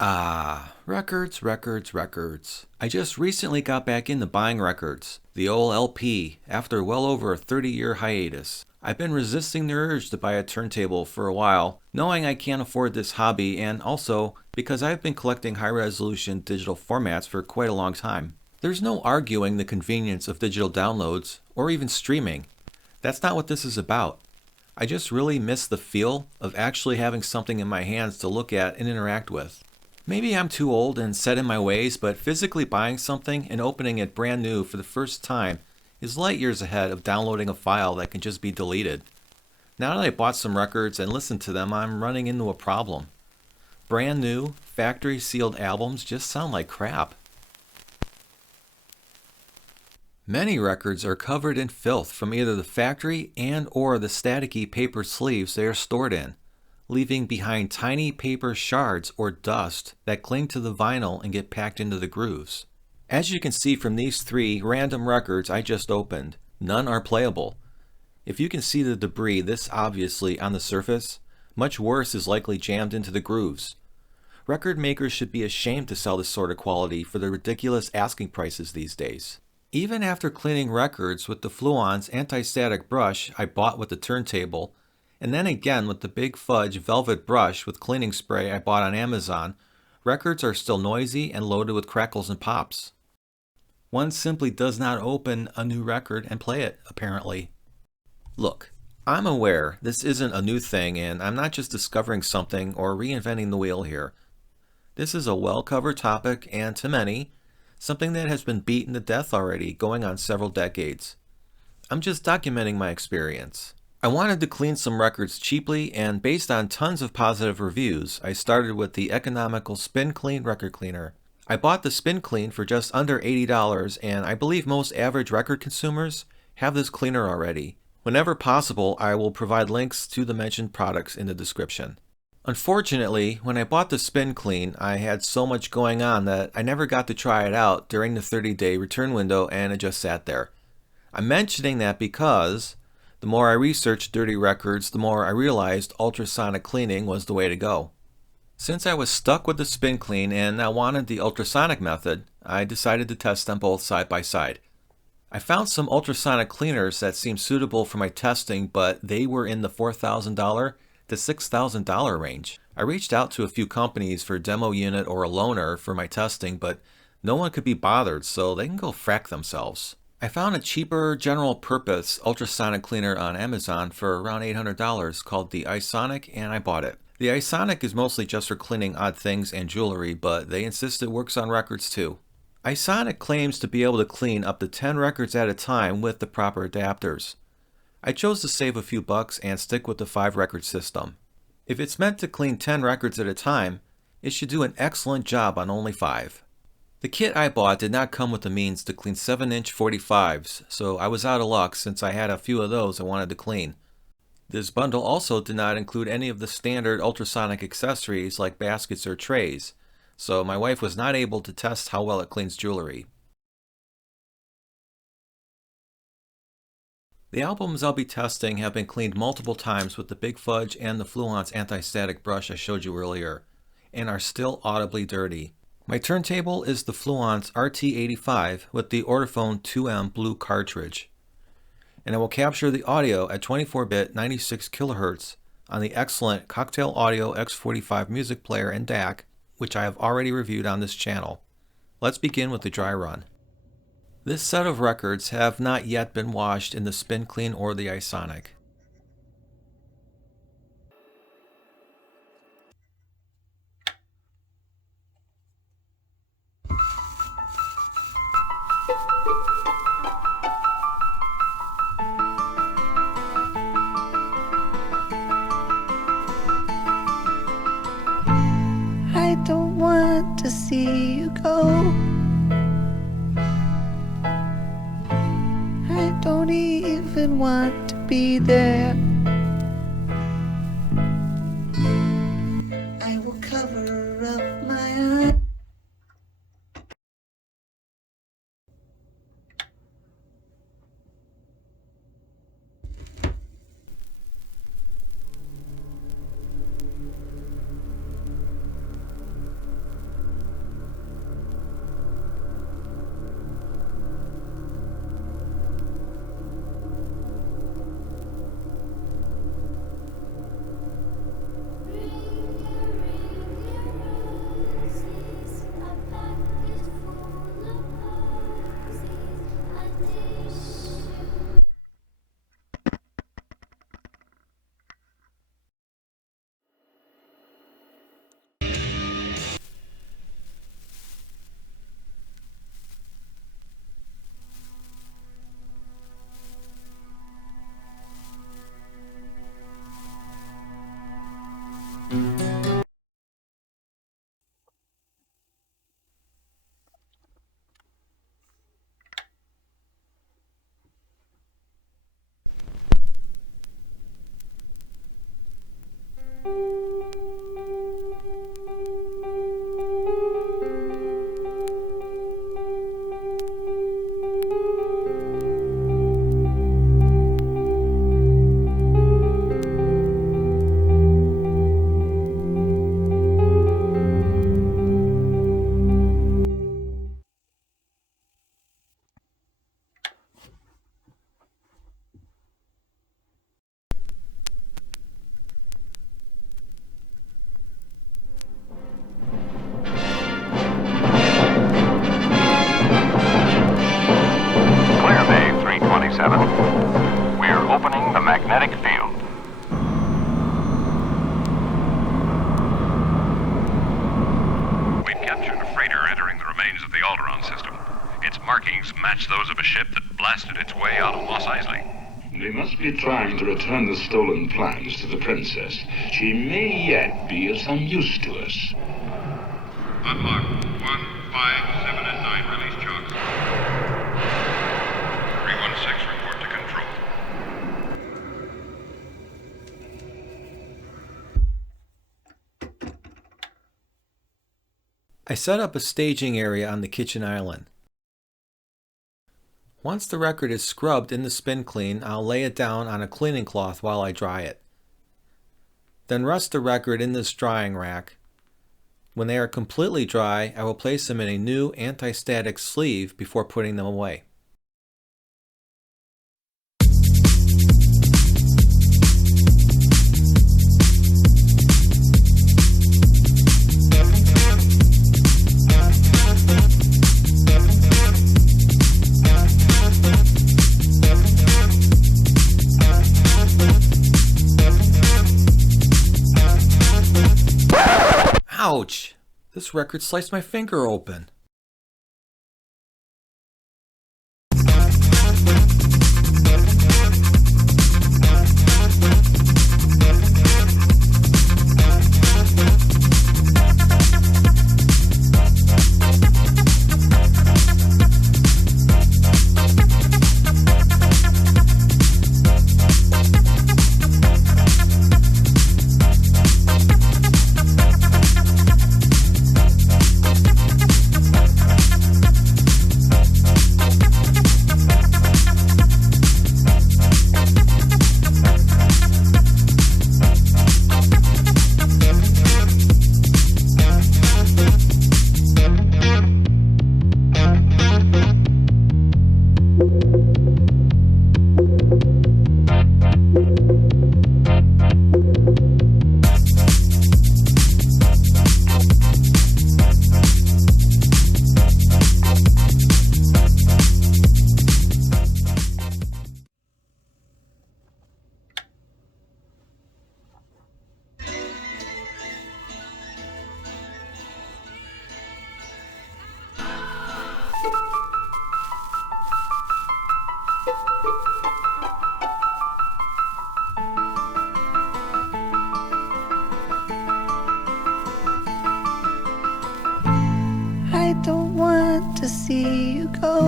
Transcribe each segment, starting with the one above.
Records, records, records. I just recently got back into buying records, the old LP, after well over a 30-year hiatus. I've been resisting the urge to buy a turntable for a while, knowing I can't afford this hobby, and also because I've been collecting high-resolution digital formats for quite a long time. There's no arguing the convenience of digital downloads, or even streaming. That's not what this is about. I just really miss the feel of actually having something in my hands to look at and interact with. Maybe I'm too old and set in my ways, but physically buying something and opening it brand new for the first time is light years ahead of downloading a file that can just be deleted. Now that I bought some records and listened to them, I'm running into a problem. Brand new, factory sealed albums just sound like crap. Many records are covered in filth from either the factory and or the staticky paper sleeves they are stored in, leaving behind tiny paper shards or dust that cling to the vinyl and get packed into the grooves. As you can see from these 3 random records I just opened, none are playable. If you can see the debris this obviously on the surface, much worse is likely jammed into the grooves. Record makers should be ashamed to sell this sort of quality for the ridiculous asking prices these days. Even after cleaning records with the Fluon's anti-static brush I bought with the turntable, and then again with the Big Fudge velvet brush with cleaning spray I bought on Amazon, records are still noisy and loaded with crackles and pops. One simply does not open a new record and play it, apparently. Look, I'm aware this isn't a new thing and I'm not just discovering something or reinventing the wheel here. This is a well-covered topic and, to many, something that has been beaten to death already, going on several decades. I'm just documenting my experience. I wanted to clean some records cheaply, and based on tons of positive reviews, I started with the economical Spin Clean record cleaner. I bought the Spin Clean for just under $80, and I believe most average record consumers have this cleaner already. Whenever possible, I will provide links to the mentioned products in the description. Unfortunately, when I bought the Spin Clean, I had so much going on that I never got to try it out during the 30-day return window, and it just sat there. I'm mentioning that because the more I researched dirty records, the more I realized ultrasonic cleaning was the way to go. Since I was stuck with the Spin Clean and I wanted the ultrasonic method, I decided to test them both side by side. I found some ultrasonic cleaners that seemed suitable for my testing, but they were in the $4,000 to $6,000 range. I reached out to a few companies for a demo unit or a loaner for my testing, but no one could be bothered, so they can go frack themselves. I found a cheaper general purpose ultrasonic cleaner on Amazon for around $800 called the iSonic, and I bought it. The iSonic is mostly just for cleaning odd things and jewelry, but they insist it works on records too. iSonic claims to be able to clean up to 10 records at a time with the proper adapters. I chose to save a few bucks and stick with the 5-record system. If it's meant to clean 10 records at a time, it should do an excellent job on only 5. The kit I bought did not come with the means to clean 7-inch 45s, so I was out of luck since I had a few of those I wanted to clean. This bundle also did not include any of the standard ultrasonic accessories like baskets or trays, so my wife was not able to test how well it cleans jewelry. The albums I'll be testing have been cleaned multiple times with the Big Fudge and the Fluon's anti-static brush I showed you earlier, and are still audibly dirty. My turntable is the Fluon's RT85 with the Ortofon 2M blue cartridge, and I will capture the audio at 24-bit 96 kHz on the excellent Cocktail Audio X45 music player and DAC, which I have already reviewed on this channel. Let's begin with the dry run. This set of records have not yet been washed in the Spin Clean or the iSonic. I don't want to see you go. I don't even want to be there. I will cover up my eyes. match those of a ship that blasted its way out of Mos Eisley. They must be trying to return the stolen plans to the princess. She may yet be of some use to us. Unlock 1, 5, 7, and 9 release chugs. 316, report to control. I set up a staging area on the kitchen island. Once the record is scrubbed in the spin clean, I'll lay it down on a cleaning cloth while I dry it. Then rest the record in this drying rack. When they are completely dry, I will place them in a new anti-static sleeve before putting them away. Ouch! This record sliced my finger open. I don't want to see you go.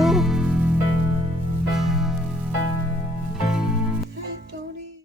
I don't even...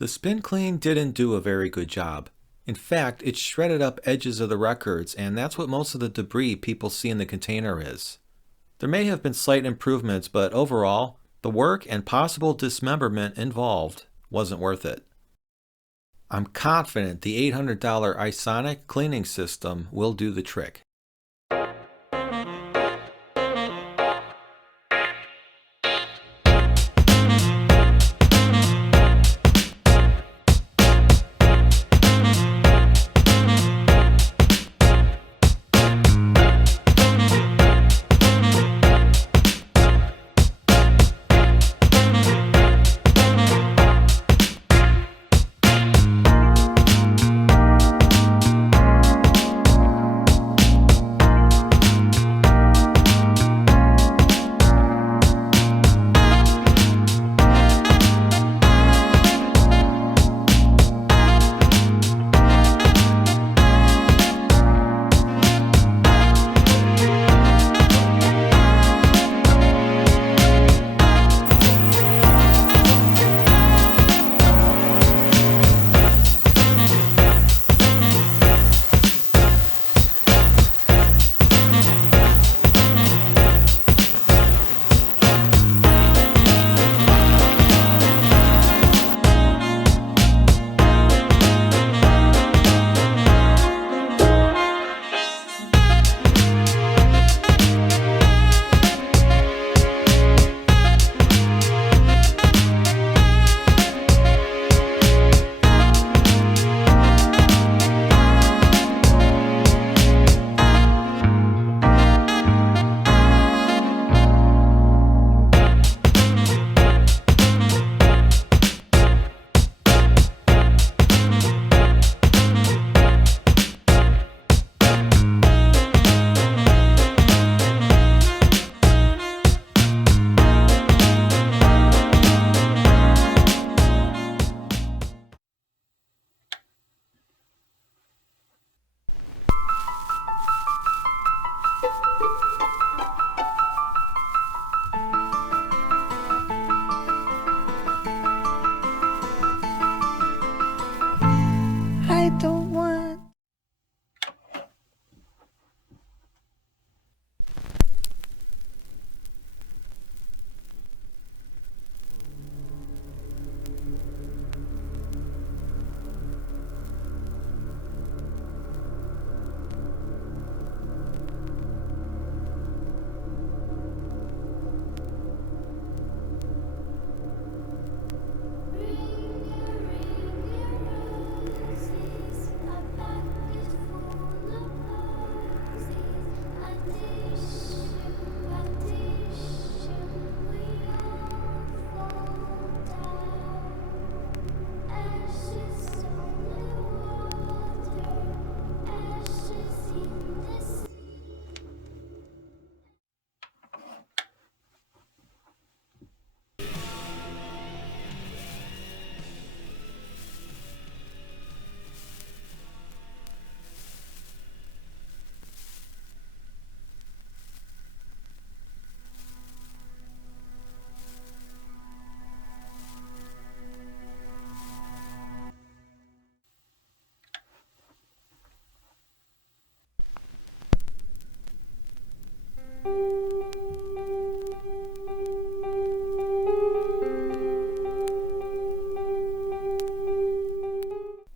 The spin clean didn't do a very good job. In fact, it shredded up edges of the records, and that's what most of the debris people see in the container is. There may have been slight improvements, but overall, the work and possible dismemberment involved wasn't worth it. I'm confident the $800 iSonic cleaning system will do the trick.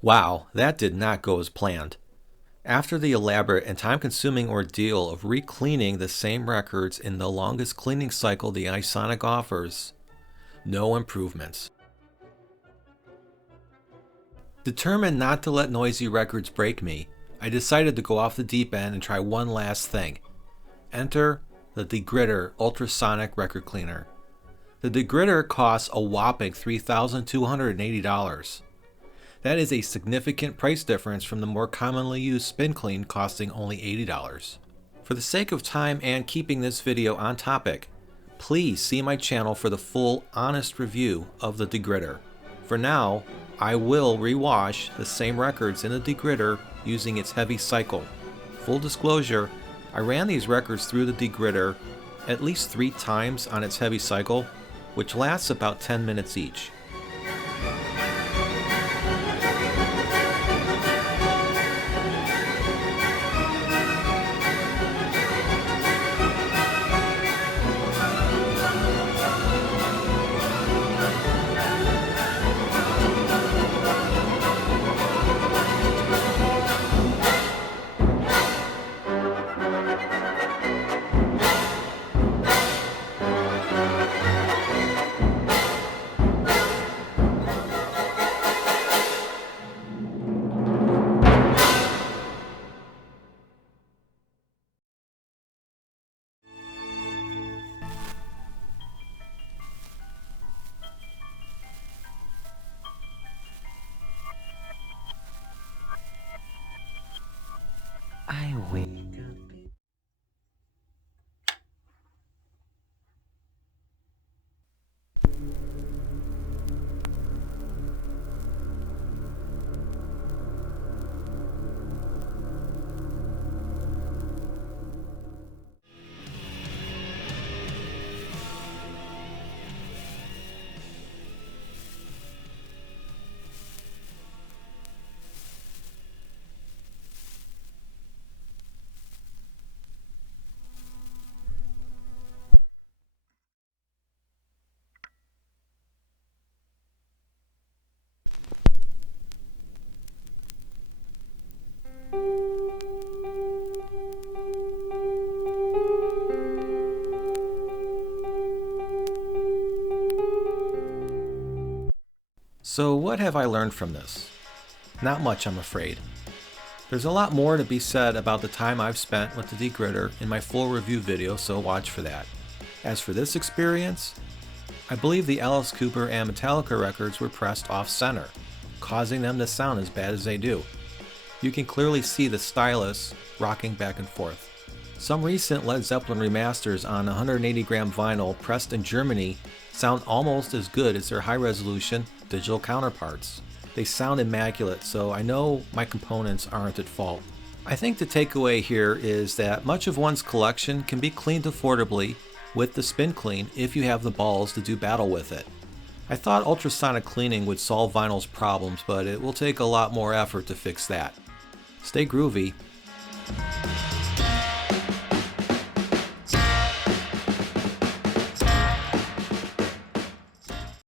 Wow, that did not go as planned. After the elaborate and time-consuming ordeal of re-cleaning the same records in the longest cleaning cycle the iSonic offers, no improvements. Determined not to let noisy records break me, I decided to go off the deep end and try one last thing. Enter the Degritter Ultrasonic Record Cleaner. The Degritter costs a whopping $3,280. That is a significant price difference from the more commonly used Spin Clean costing only $80. For the sake of time and keeping this video on topic, please see my channel for the full, honest review of the Degritter. For now, I will rewash the same records in the Degritter using its heavy cycle. Full disclosure, I ran these records through the Degritter at least 3 times on its heavy cycle, which lasts about 10 minutes each. I wake up. So what have I learned from this? Not much, I'm afraid. There's a lot more to be said about the time I've spent with the Degritter in my full review video, so watch for that. As for this experience, I believe the Alice Cooper and Metallica records were pressed off-center, causing them to sound as bad as they do. You can clearly see the stylus rocking back and forth. Some recent Led Zeppelin remasters on 180-gram vinyl pressed in Germany sound almost as good as their high-resolution digital counterparts. They sound immaculate, so I know my components aren't at fault. I think the takeaway here is that much of one's collection can be cleaned affordably with the Spin Clean if you have the balls to do battle with it. I thought ultrasonic cleaning would solve vinyl's problems, but it will take a lot more effort to fix that. Stay groovy.